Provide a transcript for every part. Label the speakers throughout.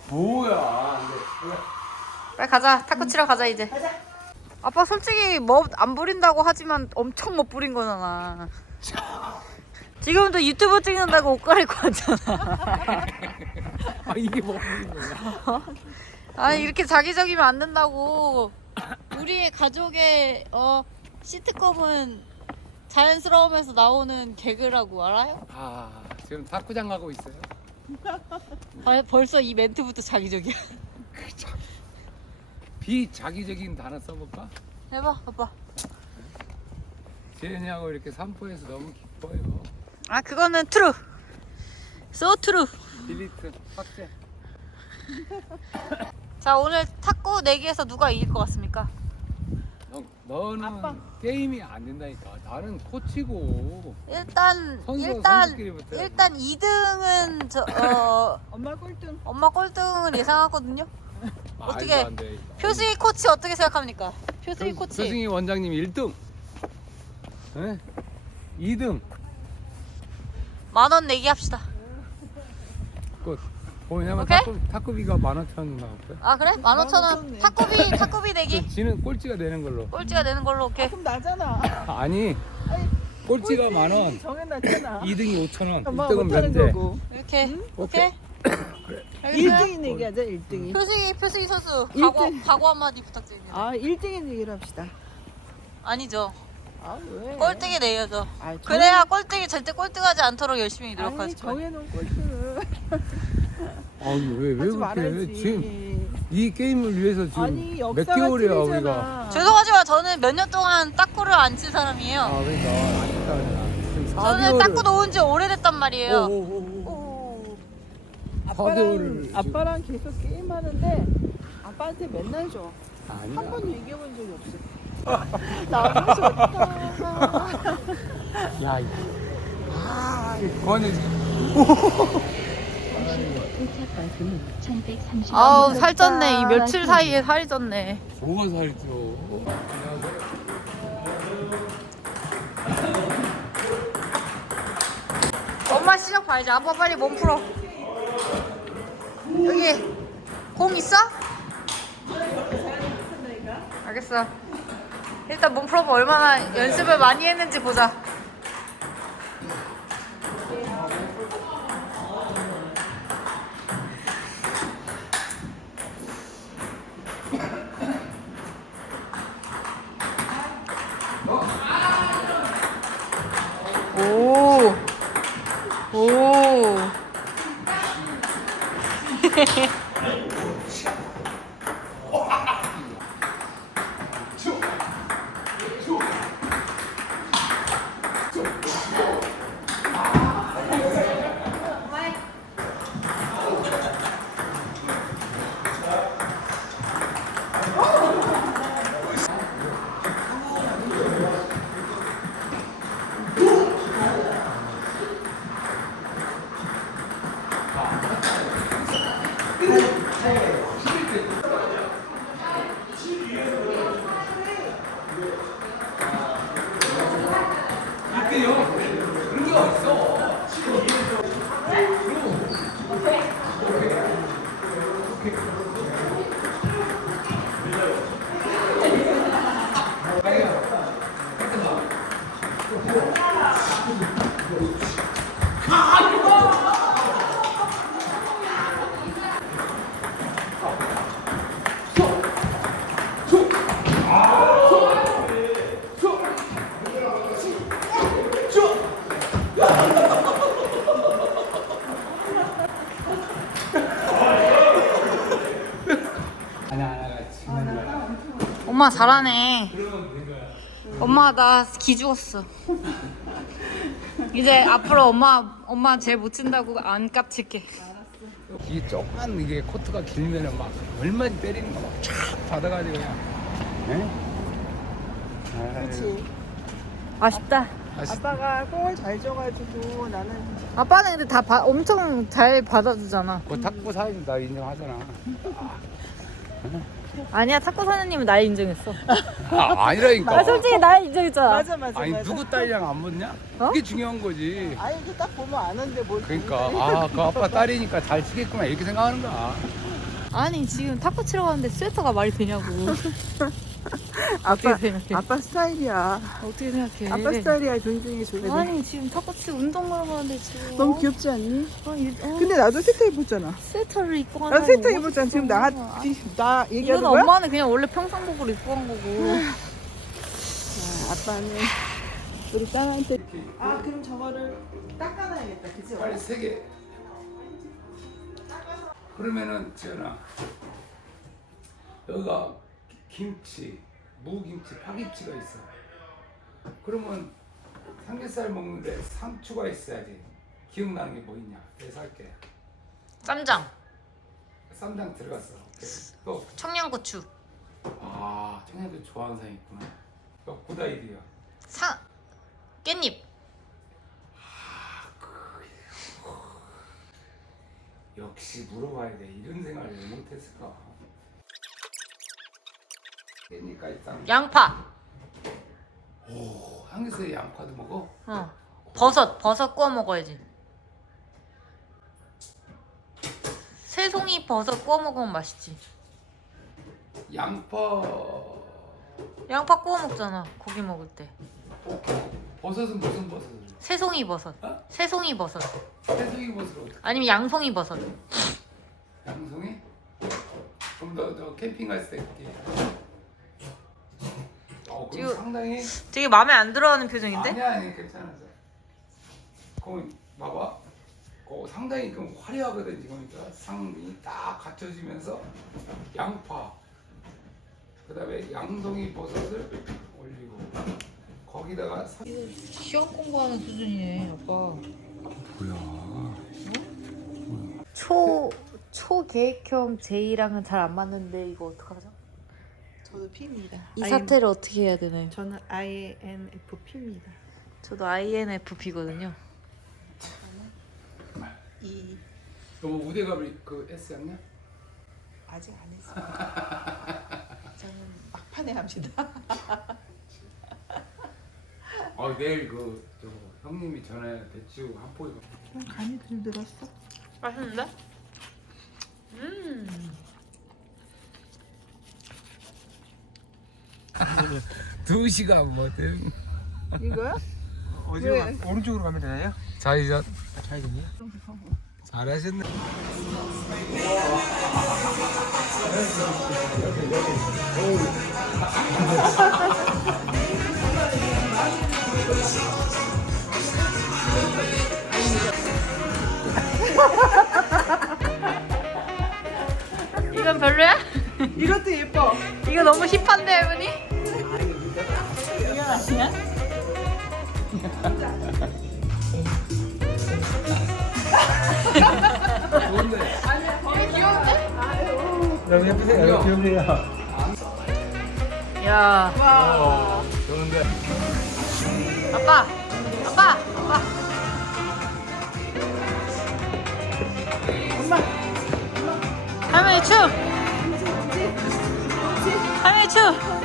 Speaker 1: 뭐야?
Speaker 2: 빨리 가자. 탁구 치러 가자 이제.
Speaker 3: 가자.
Speaker 2: 아빠 솔직히 뭐 안 부린다고 하지만 엄청 못 부린 거잖아. 지금도 유튜브 찍는다고 옷 갈아입고 왔잖아.
Speaker 1: 아 이게 뭐 하는 거야?
Speaker 2: 아니 이렇게 자기적이면 안 된다고. 우리의 가족의 시트콤은 자연스러우면서 나오는 개그라고 알아요?
Speaker 1: 아 지금 탁구장 가고 있어요.
Speaker 2: 벌써 이 멘트부터 자기적이야.
Speaker 1: 비자기적인 단어 써볼까?
Speaker 2: 해봐 아빠.
Speaker 1: 재현이하고 이렇게 산포해서 너무 기뻐요.
Speaker 2: 아 그거는 트루. So true.
Speaker 1: 딜리트 확대.
Speaker 2: 자 오늘 탁구 내기에서 누가 이길 것 같습니까?
Speaker 1: 너는
Speaker 3: 아빠.
Speaker 1: 게임이 안 된다니까. 나는 코치고.
Speaker 2: 일단
Speaker 1: 선수끼리부터 해야지.
Speaker 2: 2등은
Speaker 3: 엄마 꼴등.
Speaker 2: 엄마 꼴등을 예상하거든요. 어떻게?
Speaker 1: 말도 안 돼.
Speaker 2: 표승희 코치 어떻게 생각합니까? 표승희 코치.
Speaker 1: 표승희 원장님 1등. 네? 2등.
Speaker 2: 10,000원 내기 합시다.
Speaker 1: 끝. 왜냐면
Speaker 2: 오케이?
Speaker 1: 탁구비가 15,000원 나왔고요.
Speaker 2: 아 그래? 15,000원.
Speaker 3: 15,000원.
Speaker 2: 탁구비 내기.
Speaker 1: 지는 꼴찌가 되는 걸로.
Speaker 2: 꼴찌가 되는 걸로 오케이.
Speaker 3: 그럼 나잖아.
Speaker 1: 아니 꼴찌가 10,000원,
Speaker 3: 정해놨잖아.
Speaker 1: 2등이 5,000원,
Speaker 3: 엄마
Speaker 1: 1등은
Speaker 3: 못하는
Speaker 1: 면제.
Speaker 3: 거고.
Speaker 2: 이렇게.
Speaker 1: 오케이.
Speaker 2: 오케이. 알겠어요?
Speaker 3: 1등이 얘기하자. 1등이.
Speaker 2: 표승희 선수
Speaker 3: 일등.
Speaker 2: 각오 한마디 부탁드립니다.
Speaker 3: 아 1등인 얘기를 합시다.
Speaker 2: 아니죠.
Speaker 3: 아 왜?
Speaker 2: 꼴등이 내야죠.
Speaker 3: 아,
Speaker 2: 그래야 꼴등이 절대 꼴등하지 않도록 열심히
Speaker 3: 아니
Speaker 2: 노력하실 거예요.
Speaker 3: 정해놓은 꼴등을
Speaker 1: 아니 왜
Speaker 3: 하지
Speaker 1: 그렇게 해?
Speaker 3: 말아야지.
Speaker 1: 지금 이 게임을 위해서 지금
Speaker 3: 아니
Speaker 1: 몇
Speaker 3: 역사가
Speaker 1: 개월이야 우리가.
Speaker 3: 틀리잖아.
Speaker 2: 죄송하지만 저는 몇 년 동안 탁구를 안 친 사람이에요.
Speaker 1: 아 그러니까 아쉽다 그냥. 지금
Speaker 2: 저는
Speaker 1: 4개월을.
Speaker 2: 탁구 놓은 지 오래됐단 말이에요.
Speaker 3: 오.
Speaker 1: 4개월을
Speaker 3: 아빠랑 계속 게임하는데 아빠한테 맨날 줘.
Speaker 1: 아니야.
Speaker 3: 한 번도 얘기해본 적이 없어. 너무 좋다.
Speaker 1: 야 이거. 그거는
Speaker 2: 아우 살쪘네. 이 며칠 사이에 살이 쪘네.
Speaker 1: 뭐가 살죠?
Speaker 2: 엄마 시력 봐야지. 아빠 빨리 몸 풀어. 여기 공 있어? 알겠어. 일단 몸 풀어봐. 얼마나 연습을 많이 했는지 보자. 오. 오. 엄마 잘하네. 엄마 나 기 죽었어. 이제 앞으로 엄마 제일 못 친다고 안 깝칠게.
Speaker 1: 이게 조금만 이게 코트가 길면은 막 얼마나 때리는 거 막 촥 받아가지고 그냥. 네?
Speaker 3: 그렇지.
Speaker 2: 아쉽다.
Speaker 3: 아빠가 공을 잘 줘가지고 나는
Speaker 2: 아빠는 근데 다 엄청 잘 받아주잖아.
Speaker 1: 그 탁구 사진 나 인정하잖아.
Speaker 2: 아니야 탁구 사장님은 날 인정했어.
Speaker 1: 아니라니까.
Speaker 2: 아 솔직히 날 인정했잖아.
Speaker 3: 맞아 맞아
Speaker 1: 아니
Speaker 3: 맞아.
Speaker 1: 누구 딸이랑 안 붙냐?
Speaker 2: 어?
Speaker 1: 그게 중요한 거지.
Speaker 3: 아니 이게 딱 보면 아는데 뭘
Speaker 1: 그러니까
Speaker 3: 보는데.
Speaker 1: 그 아빠 딸이니까 잘 치겠구나 이렇게 생각하는 거야.
Speaker 2: 아니 지금 탁구 치러 가는데 스웨터가 말이 되냐고.
Speaker 3: 아빠
Speaker 2: 어떻게 생각해?
Speaker 3: 아빠 스타일이야.
Speaker 2: 어떻게 생각해?
Speaker 3: 아빠 스타일이야. 존중해 줘야 돼.
Speaker 2: 아니 지금 탁구 치고 운동하러 가는데 지금.
Speaker 3: 너무 귀엽지 않니?
Speaker 2: 어,
Speaker 3: 근데 나도 세터 입었잖아.
Speaker 2: 스웨터를 입고 가는
Speaker 3: 나 세터
Speaker 2: 사람이
Speaker 3: 입었잖아.
Speaker 2: 어딨어.
Speaker 3: 지금 나
Speaker 2: 이건
Speaker 3: 얘기하는 거야?
Speaker 2: 엄마는 그냥 원래 평상복으로 입고 간 거고.
Speaker 3: 아빠는 우리 딸한테. 아 그럼 저거를 닦아놔야겠다. 그치?
Speaker 1: 빨리 3개. 그러면은 지연아, 여기가 김치, 무김치, 파김치가 있어. 그러면 삼겹살 먹는데 상추가 있어야지. 기억나는 게 뭐 있냐? 내가 살게.
Speaker 2: 쌈장,
Speaker 1: 쌈장 들어갔어. 오케이. 또
Speaker 2: 청양고추,
Speaker 1: 청양도 좋아하는 사람이 있구나. 또 굿아이디어.
Speaker 2: 깻잎.
Speaker 1: 역시 물어봐야 돼. 이런 생각을 왜 못했을까? 깻잎까지 쌈.
Speaker 2: 양파.
Speaker 1: 오, 한국에서 양파도 먹어?
Speaker 2: 버섯 구워 먹어야지. 새송이 버섯 구워 먹으면 맛있지.
Speaker 1: 양파
Speaker 2: 양파 구워 먹잖아. 고기 먹을 때.
Speaker 1: 버섯은 무슨 버섯을?
Speaker 2: 새송이 버섯.
Speaker 1: 어?
Speaker 2: 새송이 버섯.
Speaker 1: 새송이 버섯을 어떻게?
Speaker 2: 아니면 양송이 버섯.
Speaker 1: 양송이? 그럼 너 캠핑 갔을 때 이렇게. 그럼
Speaker 2: 지금-
Speaker 1: 상당히.
Speaker 2: 되게 마음에 안 들어하는 표정인데?
Speaker 1: 아니 괜찮아. 그럼 봐봐. 상당히 좀 화려하거든 지금. 그러니까 상이 딱 갖춰지면서 양파. 그다음에 양송이 버섯을 올리고 거기다가
Speaker 2: 시험 공부하는 수준이네, 아빠.
Speaker 1: 뭐야?
Speaker 2: 초계획형 J랑은 잘 안 맞는데 이거 어떡하죠?
Speaker 3: 저도 P입니다.
Speaker 2: 이 사태를 어떻게 해야 되나요?
Speaker 3: 저는 INFP입니다.
Speaker 2: 저도 INFP거든요.
Speaker 3: E
Speaker 1: 너 우대갑이 그 S 양냐?
Speaker 3: 아직 안 했어요. 저는 막판에 합니다.
Speaker 1: 내일 저거 형님이 전에 배추 한 포기.
Speaker 3: 간이 들들었어.
Speaker 2: 맛있는데?
Speaker 1: 2시간 뭐든.
Speaker 3: 이거요?
Speaker 4: 어디로
Speaker 3: 왜?
Speaker 4: 오른쪽으로 가면 되나요?
Speaker 1: 좌회전.
Speaker 4: 좌회전이요?
Speaker 1: 잘하셨네.
Speaker 2: 이건 별로야?
Speaker 3: 이것도 예뻐.
Speaker 2: 이거 너무 힙한데, 할머니?
Speaker 3: 이거 아니야?
Speaker 4: 여기 예쁘세요. 여기 귀여우세요.
Speaker 2: 야,
Speaker 1: 좋은데.
Speaker 2: 아빠! 할머니 춤! 할머니 춤!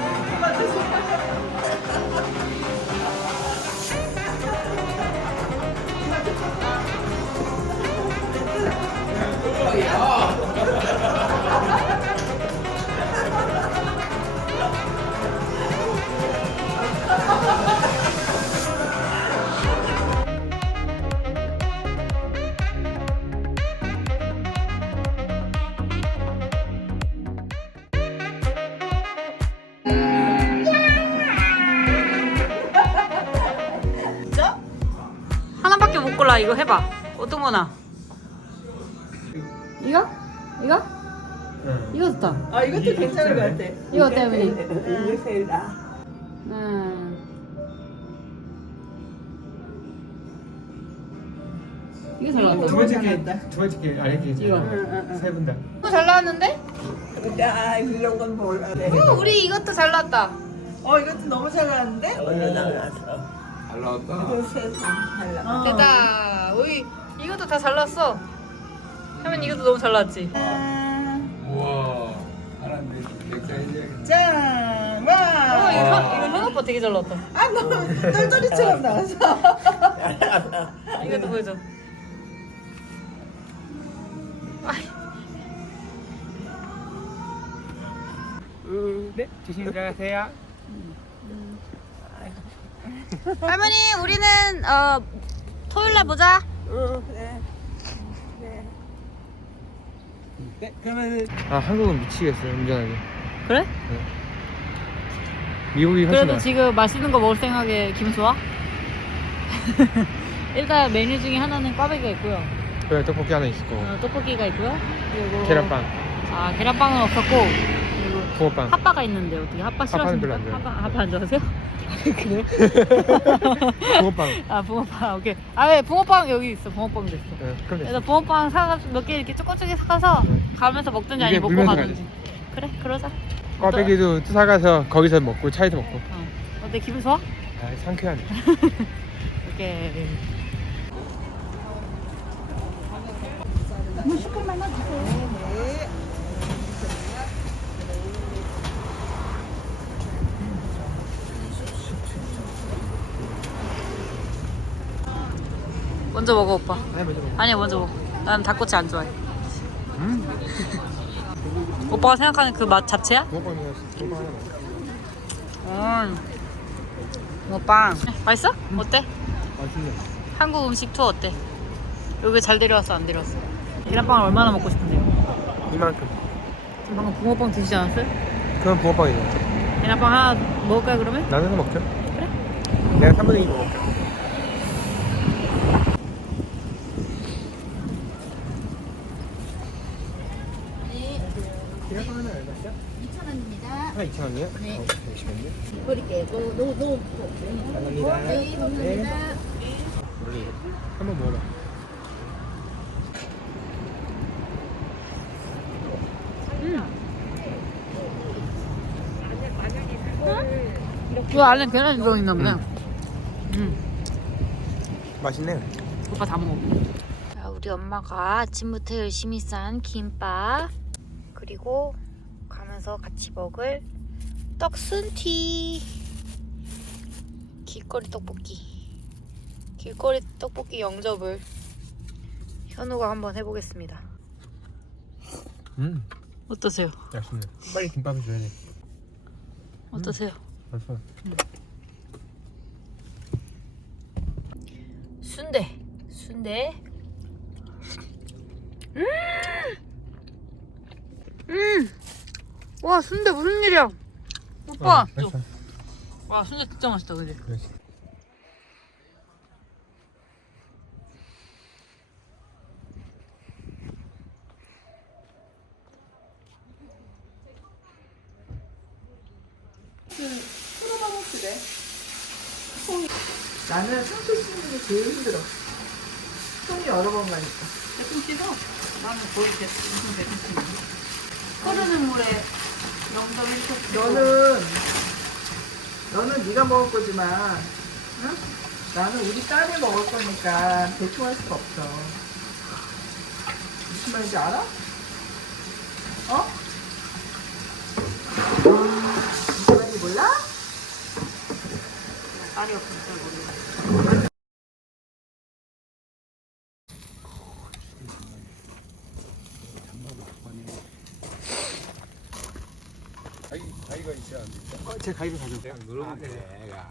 Speaker 2: 하나밖에 못 골라. 이거 해봐. 어떤 거나. 이거? 이거 좋다.
Speaker 3: 아 이것도 괜찮은 것 같아.
Speaker 2: 이거 어때, 할머니?
Speaker 3: 이게 제일 나.
Speaker 2: 이거 잘 나왔다.
Speaker 4: 두 번째 게 알려드리죠.
Speaker 2: 이거.
Speaker 4: 세 분 다.
Speaker 2: 이거 잘 나왔는데?
Speaker 3: 아 이런 건 몰라.
Speaker 2: 우리 이것도 잘 나왔다.
Speaker 3: 이것도 너무 잘 나왔는데?
Speaker 1: 잘 나왔다.
Speaker 3: 잘 나왔다.
Speaker 2: 됐다. 우리 이것도 다 잘 나왔어. 할머니 이것도 너무 잘 나왔지?
Speaker 1: 우와. 하나인데 맥주 해줘야겠다.
Speaker 3: 짠! 와!
Speaker 2: 이거 현 오빠 되게 잘 나왔다.
Speaker 3: 아 너무 똘똘이처럼 나왔어.
Speaker 2: 이것도 보여줘. 아이.
Speaker 4: 네, 조심히 들어가세요.
Speaker 2: 할머니 우리는 토요일날 보자.
Speaker 4: 네, 그러면은 한국은 미치겠어요 운전하기.
Speaker 2: 그래?
Speaker 4: 미국이 훨씬
Speaker 2: 그래도
Speaker 4: 나아.
Speaker 2: 지금 맛있는 거 먹을 생각에 기분 좋아? 일단 메뉴 중에 하나는 꽈배기가 있고요.
Speaker 4: 그래, 떡볶이 하나 있을 거고.
Speaker 2: 떡볶이가 있고요. 그리고
Speaker 4: 계란빵,
Speaker 2: 아 계란빵은 없었고 그리고
Speaker 4: 붕어빵.
Speaker 2: 핫바가 있는데 어떻게 핫바 싫어하십니까?
Speaker 4: 핫바는 별로 안 좋아해요.
Speaker 2: 핫바 안 좋아하세요? 그래?
Speaker 4: 붕어빵.
Speaker 2: 아 붕어빵 오케이. 아 왜 붕어빵 여기 있어. 붕어빵도 있어.
Speaker 4: 네, 그럼
Speaker 2: 그래서
Speaker 4: 됐어.
Speaker 2: 붕어빵 사가지고 몇 개 이렇게 조금씩 사가서 가면서 먹든지
Speaker 4: 이게
Speaker 2: 아니면 먹고
Speaker 4: 물면서
Speaker 2: 가든지. 그래 그러자.
Speaker 4: 꽈배기도 사가서 거기서 먹고 차에서 먹고.
Speaker 2: 어때 기분 좋아?
Speaker 4: 아, 상쾌하네.
Speaker 2: 오케이. 먼저 먹어 오빠.
Speaker 4: 아니, 먼저 먹어.
Speaker 2: 아니 먼저 먹어. 난 닭꼬치 안 좋아해. 오빠가 생각하는 그 맛 자체야?
Speaker 4: 붕어빵 하나 먹어.
Speaker 2: 붕어빵. 맛있어? 어때?
Speaker 4: 맛있네.
Speaker 2: 한국 음식 투어 어때? 여기 잘 데려왔어 안 데려왔어? 계란빵을 얼마나 먹고 싶은데요?
Speaker 4: 이만큼.
Speaker 2: 지금 방금 붕어빵 드시지 않았어요?
Speaker 4: 그럼 붕어빵이네.
Speaker 2: 계란빵 하나 먹을까요 그러면?
Speaker 4: 나눠서 먹자.
Speaker 2: 그래?
Speaker 4: 내가 3분의 2 먹을게. 계란빵 하나 얼마죠?
Speaker 3: 2,000원입니다.
Speaker 4: 하나 2,000원이요?
Speaker 3: 네.
Speaker 4: 잠시만요.
Speaker 3: 버릴게요. 너무
Speaker 4: 감사합니다.
Speaker 3: 네, 감사합니다.
Speaker 4: 한번 먹어봐.
Speaker 2: 그 안에 계란이 들어있나 보네.
Speaker 4: 맛있네.
Speaker 2: 오빠 다 먹어. 우리 엄마가 아침부터 열심히 싼 김밥 그리고 가면서 같이 먹을 떡순티 길거리 떡볶이 영접을 현우가 한번 해보겠습니다. 어떠세요?
Speaker 4: 맛있네. 빨리 김밥을 줘야 돼.
Speaker 2: 어떠세요?
Speaker 4: 맛있어.
Speaker 2: 순대. 와 순대 무슨 일이야? 오빠.
Speaker 4: 맛있어.
Speaker 2: 와 순대 진짜 맛있다 그지?
Speaker 4: 그렇지.
Speaker 5: 나는 상추 씻는 게 제일 힘들어. 손이 여러 번 가니까.
Speaker 2: 대충 씻어. 나는 거의 무슨 대충 씻는 끓는 물에 0.1초.
Speaker 5: 너는 네가 먹을 거지만, 응? 나는 우리 딸이 먹을 거니까 대충 할 수가 없어. 무슨 말인지 알아? 어? 무슨 말인지 몰라?
Speaker 2: 딸이 없으면 잘 모르겠어.
Speaker 1: 가위가 있어야 안 돼.
Speaker 4: 제 가위를 가져.
Speaker 1: 내가 누르면 돼. 내가.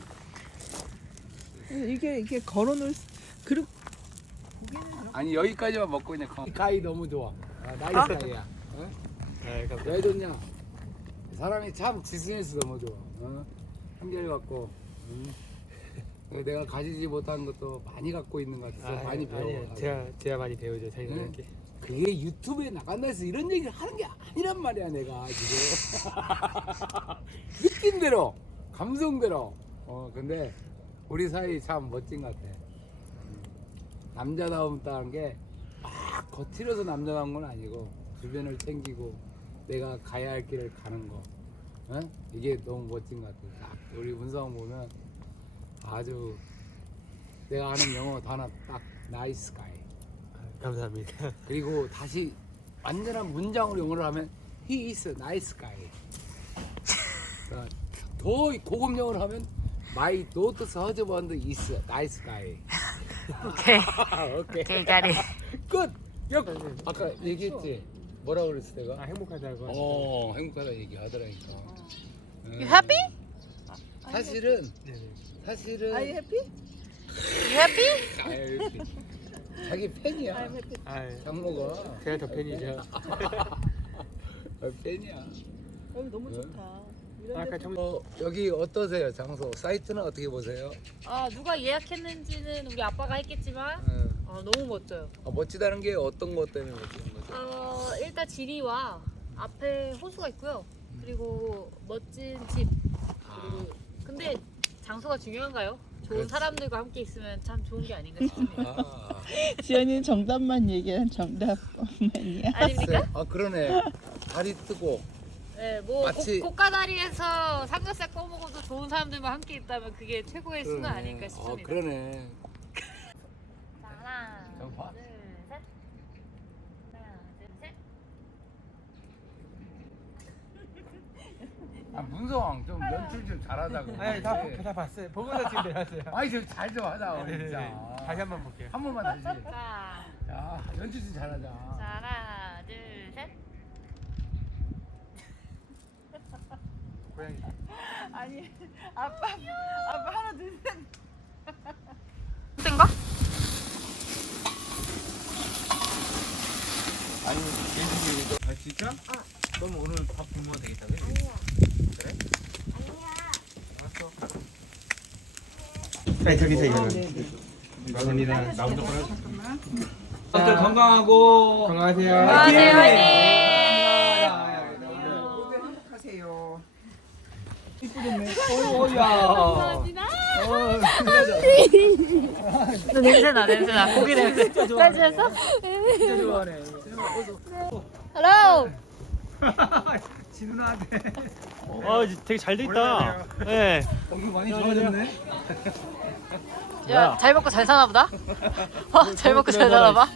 Speaker 5: 이게 걸어놓을 그릇.
Speaker 1: 아니 여기까지만 먹고 그냥 이 가위 너무 좋아. 나이스 가위야. 어? 왜 좋냐? 사람이 참 지승에서 너무 좋아. 한결 갖고. 내가 가지지 못한 것도 많이 갖고 있는 것 같아서 많이 배워.
Speaker 4: 아니에요. 제가 많이 배우죠. 자기들한테.
Speaker 1: 그게 유튜브에 나간다 해서 이런 얘기를 하는 게 아니란 말이야 내가 지금. 느낌대로 감성대로. 근데 우리 사이 참 멋진 것 같아. 남자다움다는 게 막 거칠어서 남자다운 건 아니고 주변을 챙기고 내가 가야 할 길을 가는 거. 이게 너무 멋진 것 같아. 딱 우리 문성 보면 아주 내가 아는 영어 단어 딱 나이스 가이.
Speaker 4: 감사합니다.
Speaker 1: 그리고 다시 완전한 문장으로 영어를 하면 he is a nice guy. 그러니까 더 고급 영어를 하면 my daughter's husband is a nice guy.
Speaker 2: 오케이.
Speaker 1: 오케이.
Speaker 2: 오케이 잘해.
Speaker 1: 끝. 야, 아까 얘기했지. 뭐라 그랬어 내가?
Speaker 4: 행복하다고.
Speaker 1: 행복하다 얘기하더라니까.
Speaker 2: You happy?
Speaker 1: 사실은
Speaker 4: 네네.
Speaker 1: 사실은
Speaker 5: Are you happy?
Speaker 2: You happy?
Speaker 1: 아유, 자기 팬이야.
Speaker 5: I'm happy.
Speaker 4: 아,
Speaker 1: 장모가
Speaker 4: 제가 더 팬이죠.
Speaker 1: 팬이야.
Speaker 5: 여기 너무 좋다. 이런
Speaker 4: 아까
Speaker 5: 데서
Speaker 4: 정
Speaker 1: 여기 어떠세요 장소? 사이트는 어떻게 보세요?
Speaker 2: 누가 예약했는지는 우리 아빠가 했겠지만 너무 멋져요.
Speaker 1: 멋지다는 게 어떤 것 때문에 멋지는 거죠?
Speaker 2: 일단 지리와 앞에 호수가 있고요. 그리고 멋진 집. 그리고 근데 장소가 중요한가요? 좋은
Speaker 1: 그렇지.
Speaker 2: 사람들과 함께 있으면 참 좋은 게 아닌가 싶습니다.
Speaker 1: 아,
Speaker 5: 지연이는 정답만 얘기한 정답만이야.
Speaker 2: 아닙니까?
Speaker 1: 그러네. 달이 뜨고
Speaker 2: 네, 뭐
Speaker 1: 마치-
Speaker 2: 고가다리에서 삼겹살 꺼 먹어도 좋은 사람들과 함께 있다면 그게 최고의 순간 아닐까 싶습니다.
Speaker 1: 그러네.
Speaker 2: 자, 하나,
Speaker 1: 자, 봐.
Speaker 2: 둘, 셋. 하나, 둘, 셋.
Speaker 1: 문서왕 좀 연출 좀 잘하자고.
Speaker 4: 아니 다 봤어요. 보고서 지금 내놨어요.
Speaker 1: 아니 좀 잘 좀 하자
Speaker 4: 네네네.
Speaker 1: 진짜.
Speaker 4: 다시 한번 볼게요.
Speaker 1: 한 번만 다시.
Speaker 2: 자,
Speaker 1: 야 연출 좀 잘하자.
Speaker 2: 자, 하나, 둘, 셋.
Speaker 4: 고양이.
Speaker 5: 아니 아빠 하나 둘 셋.
Speaker 2: 센가?
Speaker 1: 아니 예술이.
Speaker 4: 아 진짜? 그럼 오늘 밥 굶어도 되겠다. 그래? 그래? 알았어. 네, 저기서 이거는. 감사합니다. 나 먼저 꺼내.
Speaker 1: 다들 건강하고
Speaker 4: 건강하세요.
Speaker 2: 안녕하세요, 화이팅!
Speaker 5: 행복하세요.
Speaker 2: 냄새나, 냄새나. 고기 냄새. 짜지였어?
Speaker 1: 진짜 좋아하네.
Speaker 2: Hello.
Speaker 1: 진우한테.
Speaker 6: 되게 잘 돼 있다. 네.
Speaker 1: 얼굴 많이 좋아졌네.
Speaker 2: 야, 잘 먹고 잘 사나 보다. 잘 먹고 잘 사나 봐.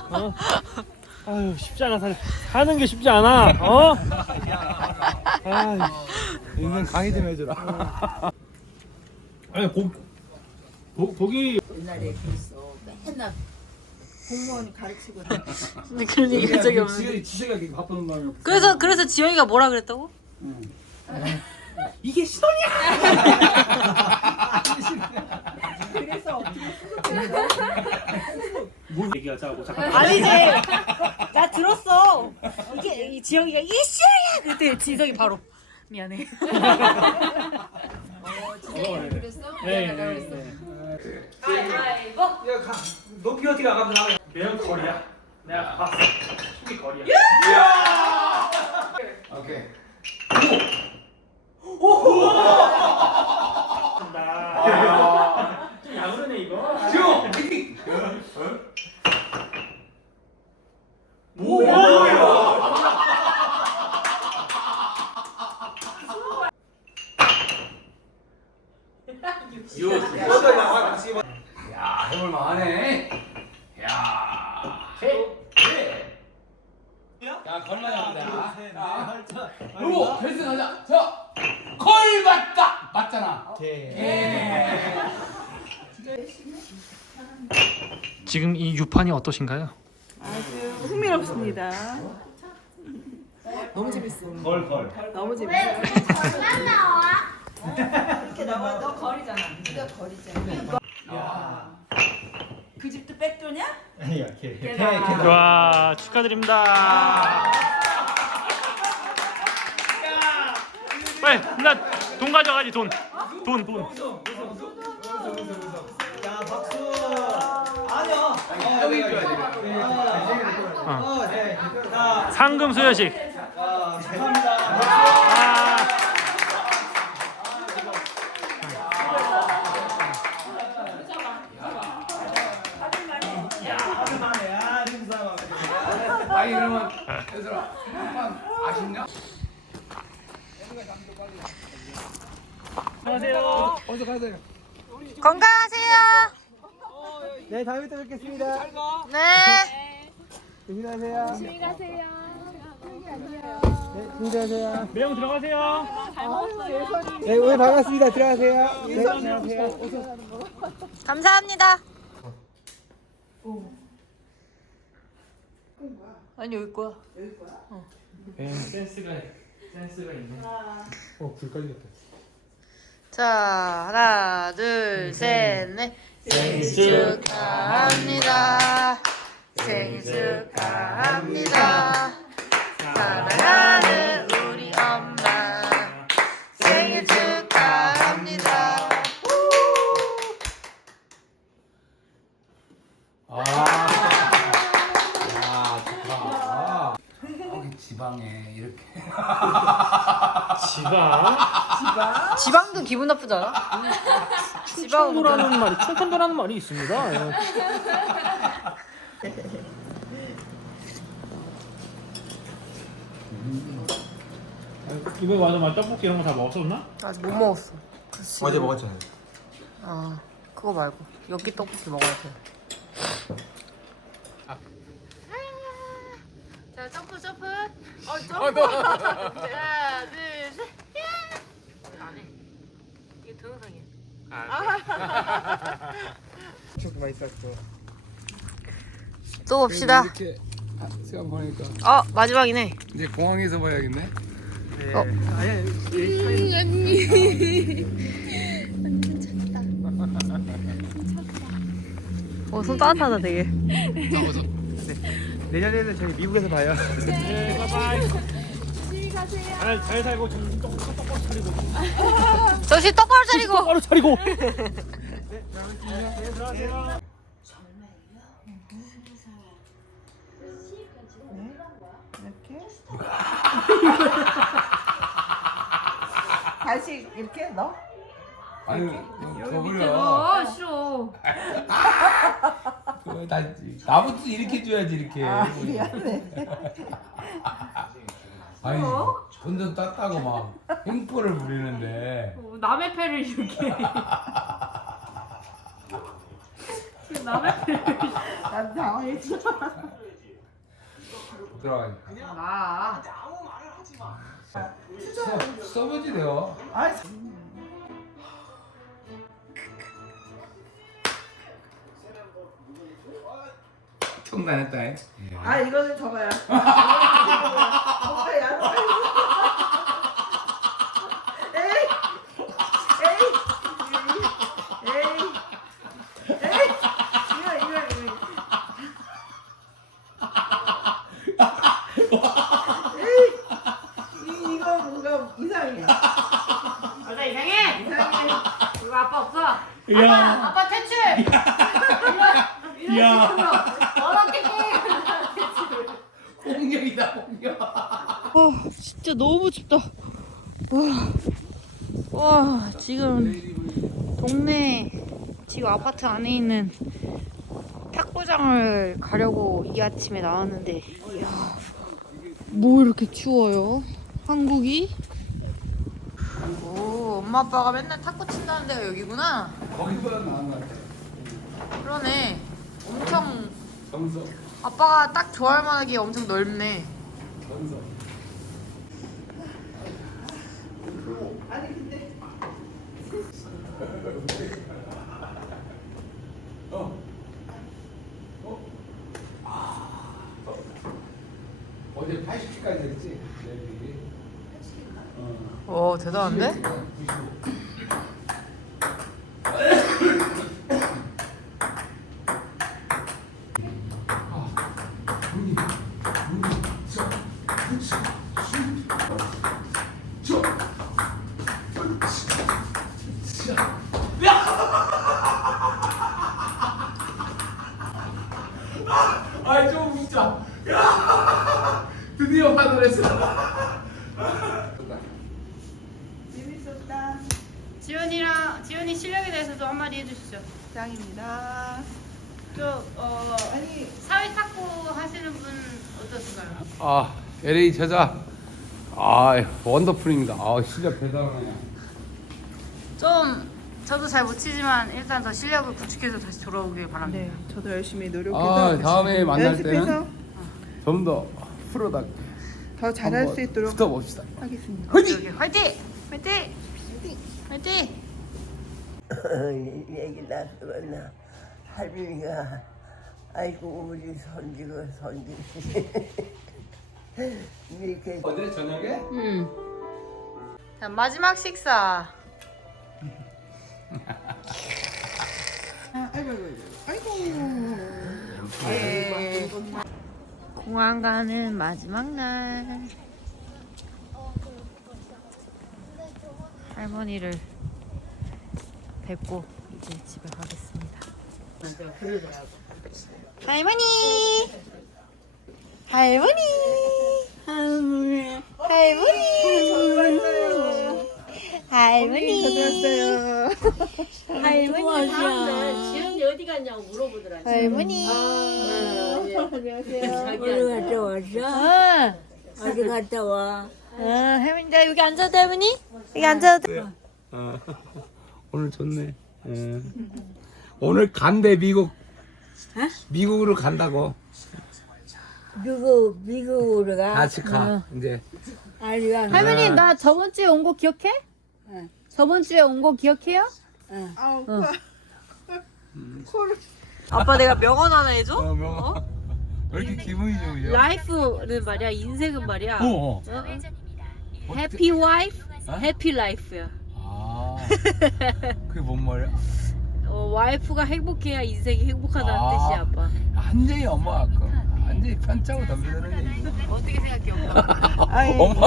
Speaker 6: 아유 쉽지 않아 사는 게 쉽지 않아. 어? 아유.
Speaker 1: 인생 강의 좀 해주라.
Speaker 6: 아니 고기
Speaker 5: 옛날에 그랬어. 맨날 공무원 가르치고
Speaker 2: 근데 그런 얘기 한 적이 없는데.
Speaker 1: 지세가 이렇게 바쁘는 마음이 없어.
Speaker 2: 그래서 지영이가 뭐라 그랬다고?
Speaker 1: 이게 시동이야.
Speaker 5: 그래서
Speaker 6: 뭘 얘기하자고 잠깐.
Speaker 2: 아니지. 나 들었어. 이게 지영이가 이게 싫어야 그때 지성이 바로 미안해.
Speaker 6: 네.
Speaker 2: 아이고.
Speaker 6: 높이 어떻게 나가면 나가. 매형 거리야. 내가 봤어. 속이 거리야.
Speaker 1: 오케이.
Speaker 6: 좀 야무르네 이거.
Speaker 1: 지호 화이팅. 야 해볼만하네. 야. 야 걸마자 보자. 오 결승하자. 콜 맞다. 맞잖아.
Speaker 6: 지금 이 유판이 어떠신가요?
Speaker 5: 아주 흥미롭습니다. 너무 재밌어.
Speaker 6: 걸.
Speaker 5: 너무 재밌어. 이렇게 나와 너 거리잖아. 네가 거리잖아. 그 집도 백도냐?
Speaker 6: 와 축하드립니다. 빨리 나돈 가져가지 돈.
Speaker 1: 형이 줘야 돼.
Speaker 6: 상금 수여식.
Speaker 1: 아니 그러면 얘들아 한판 아쉽냐?
Speaker 6: 안녕하세요.
Speaker 1: 어서 가세요.
Speaker 2: 건강하세요.
Speaker 4: 네, 다음에 또 뵙겠습니다.
Speaker 2: 네.
Speaker 4: 조심하세요.
Speaker 3: 조심히 가세요. 안녕.
Speaker 4: 네, 조심하세요.
Speaker 6: 매형 들어가세요.
Speaker 4: 네, 오늘 반갑습니다. 들어가세요. 네, 안녕하세요.
Speaker 2: 감사합니다. 아니 여기 거야.
Speaker 5: 여기 거야?
Speaker 6: 센스가 있네.
Speaker 1: 불 꺼지겠다.
Speaker 2: 자 하나 둘 셋 넷. 생일 축하합니다. 생일 축하합니다. 사랑하는 우리 엄마 생일 축하합니다.
Speaker 1: 좋다. 여기 지방에 이렇게.
Speaker 6: 지방?
Speaker 2: 지방도 기분 나쁘지 않아? 지방은
Speaker 6: 충청도라는 말이 있습니다. 이번에 와서 떡볶이 이런 거 다 먹었었나?
Speaker 2: 아직 못 먹었어.
Speaker 4: 어제 먹었잖아요.
Speaker 2: 아 그거 말고 여기 떡볶이 먹어야 돼. 자 점프 점프. 점프. 하나 둘 셋. 안 해. 이게 동영상이야.
Speaker 4: çok 맛있었고.
Speaker 2: 또 봅시다.
Speaker 1: 이렇게 시간 보니까
Speaker 2: 마지막이네.
Speaker 1: 이제 공항에서 봐야겠네.
Speaker 2: 손 따뜻하다 되게.
Speaker 4: 내년에는 저희 미국에서 봐요.
Speaker 6: 네, 바이바이. 잘 살고 좀 똑바로 차리고.
Speaker 2: 정신 똑바로 차리고.
Speaker 6: 똑바로 차리고. 네, 들어가세요.
Speaker 5: 이렇게. 다시 이렇게 넣어?
Speaker 1: 아니 더 버려.
Speaker 2: 싫어.
Speaker 1: 나부터 이렇게 줘야지 이렇게.
Speaker 5: 미안해.
Speaker 1: 아니 본전 땄다고 막 횡포를 부리는데.
Speaker 2: 남의 패를 이렇게. 남의 패를.
Speaker 5: 난 당황했어.
Speaker 1: 들어가니까.
Speaker 2: 나.
Speaker 1: 써보지 돼요.
Speaker 5: 아,
Speaker 1: 청단했다.
Speaker 5: 아 이거는 저거야. 오빠 야. 에이, 이거 뭔가 이상해.
Speaker 2: 맞아 이상해.
Speaker 5: 이상해.
Speaker 2: 이거 아빠 없어.
Speaker 6: 야.
Speaker 2: 아빠 퇴출.
Speaker 6: 야.
Speaker 1: 공룡이다 공룡.
Speaker 2: 진짜 너무 춥다. 와 지금 동네 지금 아파트 안에 있는 탁구장을 가려고 이 아침에 나왔는데 이야, 뭐 이렇게 추워요? 한국이? 오 엄마 아빠가 맨날 탁구 친다는 데가 여기구나.
Speaker 1: 거기보다 나은 것 같아.
Speaker 2: 그러네. 엄청
Speaker 1: 정석.
Speaker 2: 아빠가 딱 좋아할 만하게 엄청 넓네.
Speaker 1: 정석.
Speaker 5: 아니 근데
Speaker 1: 어제 80kg까지 했지?
Speaker 2: 오 대단한데?
Speaker 1: 아이 좀 웃자. 드디어 파도했어.
Speaker 5: 재밌었다.
Speaker 2: 지훈이 실력에 대해서도 한마디 해주시죠.
Speaker 5: 짱입니다. 아니
Speaker 2: 사회 탁구 하시는 분 어떠신가요?
Speaker 1: 아 LA 저자. 원더풀입니다. 실력 대단하네.
Speaker 2: 좀 저도 잘 못 치지만 일단 더 실력을 구축해서 다시 돌아오길 바랍니다.
Speaker 5: 네, 저도 열심히 노력해서
Speaker 1: 다음에 만날
Speaker 5: 연습해서
Speaker 1: 때는 좀 더 프로답게
Speaker 5: 더 잘할 수 있도록
Speaker 1: 붙어봅시다.
Speaker 5: 하겠습니다.
Speaker 2: 화이팅! 화이팅! 화이팅! 화이팅!
Speaker 7: 얘기 나서나 할머니가 아이고 우리 손지고 손지. 이렇게
Speaker 1: 어제 저녁에?
Speaker 2: 응. 자, 마지막 식사. 예. 공항 가는 마지막 날. 할머니를 뵙고 이제 집에 가겠습니다. 할머니! 할머니! 할머니! 할머니! 할머니!
Speaker 3: 지은이 어디 갔냐고 물어보더라.
Speaker 2: 할머니!
Speaker 7: 어디 갔다 왔어? 어디 갔다 와?
Speaker 2: 할머니, 나 여기 앉아도 돼, 할머니? 여기 앉아도 돼?
Speaker 1: 오늘 좋네. 오늘 간대 미국. 미국으로 간다고.
Speaker 7: 미국으로 가?
Speaker 1: 같이 가. 이제.
Speaker 7: 아니 가.
Speaker 2: 할머니, 나 저번 주에 온 거 기억해? 저번 주에 온 거 기억해요?
Speaker 5: 아우
Speaker 2: 아빠 내가 명언 하나 해줘?
Speaker 1: 명아. 왜 이렇게 기분이 좋으냐?
Speaker 2: 라이프는 말이야, 인생은 말이야.
Speaker 1: 어.
Speaker 2: 해피 와이프,
Speaker 1: 어?
Speaker 2: 해피 라이프야.
Speaker 1: 아. 그게 뭔 말이야?
Speaker 2: 와이프가 행복해야 인생이 행복하다는
Speaker 1: 아.
Speaker 2: 뜻이야, 아빠.
Speaker 1: 완전히 엄마가 완전히 편차고 덤비는 얘기.
Speaker 2: 어떻게 생각해, 엄마?
Speaker 1: 엄마.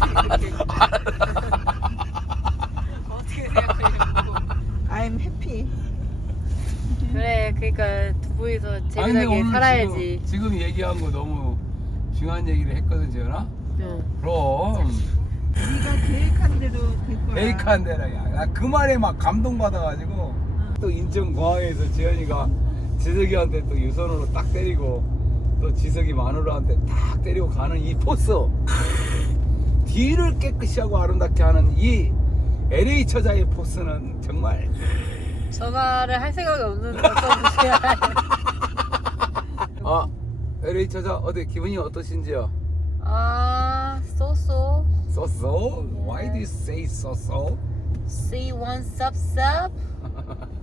Speaker 2: 어떻게 생각하냐고.
Speaker 5: I'm happy.
Speaker 2: 그래, 그러니까 두 분이서
Speaker 1: 아니, 근데
Speaker 2: 재미나게
Speaker 1: 오늘
Speaker 2: 살아야지.
Speaker 1: 지금 얘기한 거 너무 중요한 얘기를 했거든, 지연아.
Speaker 2: 응.
Speaker 1: 그럼
Speaker 5: 네가 계획한 대로 될 거야.
Speaker 1: 베이크한 데라야. 나 그 말에 막 감동받아가지고 또 인천공항에서 지연이가 지석이한테 또 유선으로 딱 때리고 또 지석이 마누라한테 딱 때리고 가는 이 포스. 뒤를 깨끗이 하고 아름답게 하는 이 LA 처자의 포스는 정말
Speaker 2: 전화를 할 생각이 없는 어떤 분이야.
Speaker 1: 아 LA 처자 어때 기분이 어떠신지요?
Speaker 2: 아, so.
Speaker 1: So so? Why do you say so so?
Speaker 2: See one sub.